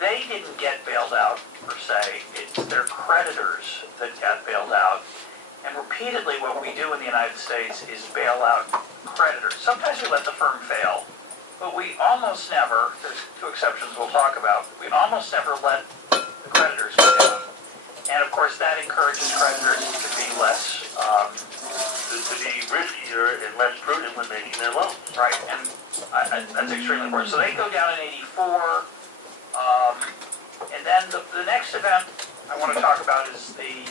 they didn't get bailed out, per se. It's their creditors that got bailed out. And repeatedly what we do in the United States is bail out creditors. Sometimes we let the firm fail, but we almost never, there's two exceptions we'll talk about, we almost never let the creditors go down. And of course that encourages creditors to be less, to be riskier and less prudent when making their loans. right, and that's extremely important. So they go down in 84, and then the next event I want to talk about is the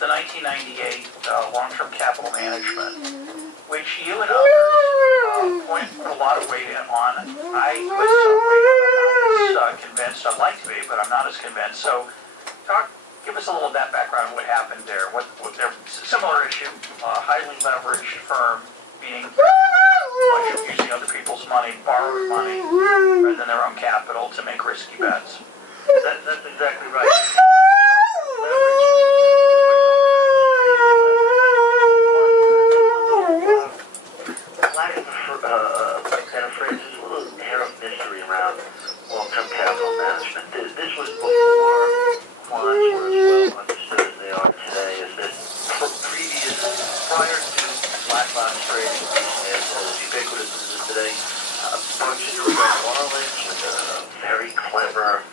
1998 long-term capital management, which you and others put a lot of weight on. I put some weight on. I'm not as convinced. I'd like to be, but I'm not as convinced. So give us a little of that background on what happened there. What their similar issue, highly leveraged firm, meaning using other people's money, borrowed money, rather than their own capital to make risky bets. That's exactly right. There's a little air of mystery around long-term capital management. This was before quants were as well understood as they are today. Is that prior to black box trading as ubiquitous as it is today, Berkshire Marlins with a very clever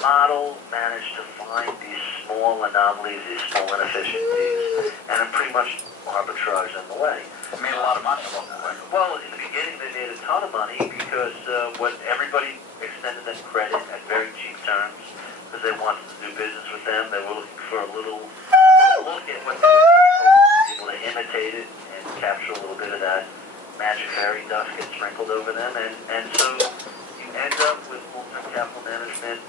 model managed to find these small anomalies, these small inefficiencies, and pretty much arbitrage them away. They made a lot of money along the way. Well, in the beginning they made a ton of money because what everybody extended them credit at very cheap terms because they wanted to do business with them. They were looking for a little look at what they were able to imitate it and capture a little bit of that magic fairy dust get sprinkled over them. And so you end up with long-term capital management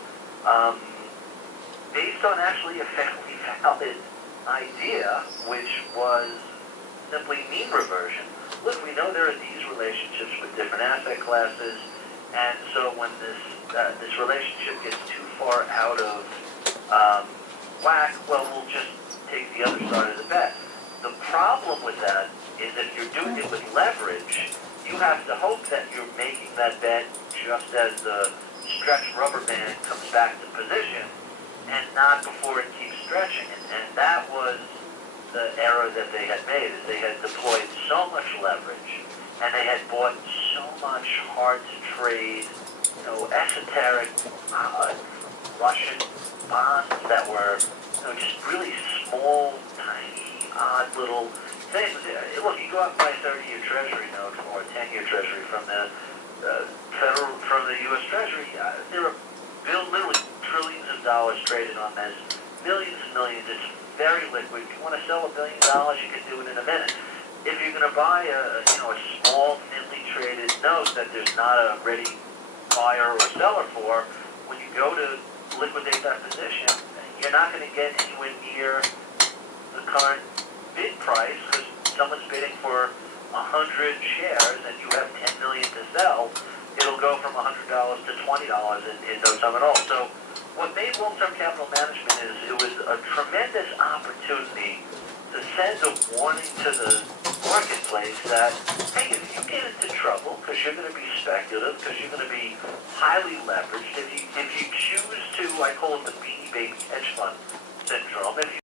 based on actually a fairly valid idea, which was simply mean reversion. Look, we know there are these relationships with different asset classes, and so when this relationship gets too far out of whack, well, we'll just take the other side of the bet. The problem with that is if you're doing it with leverage, you have to hope that you're making that bet just as the stretched rubber band comes back to position, and not before it keeps stretching. And that was the error that they had made, is they had deployed so much leverage, and they had bought so much hard-to-trade, esoteric Russian bonds that were, just really small, tiny, odd little things. Look, you go out and buy a 30-year Treasury note or a 10-year Treasury from the U.S. Treasury. There are literally trillions of dollars traded on this, millions and millions. It's very liquid. If you want to sell $1 billion, you can do it in a minute. If you're going to buy a small, thinly traded note that there's not a ready buyer or seller for, when you go to liquidate that position, you're not going to get anywhere near the current bid price because someone's bidding for 100 shares and you have 10 million to sell. It'll go from $100 to $20 in no time at all. So what made long-term capital management is it was a tremendous opportunity to send a warning to the marketplace that, hey, if you get into trouble because you're going to be speculative, because you're going to be highly leveraged, if you choose to, I call it the beanie baby hedge fund syndrome, if you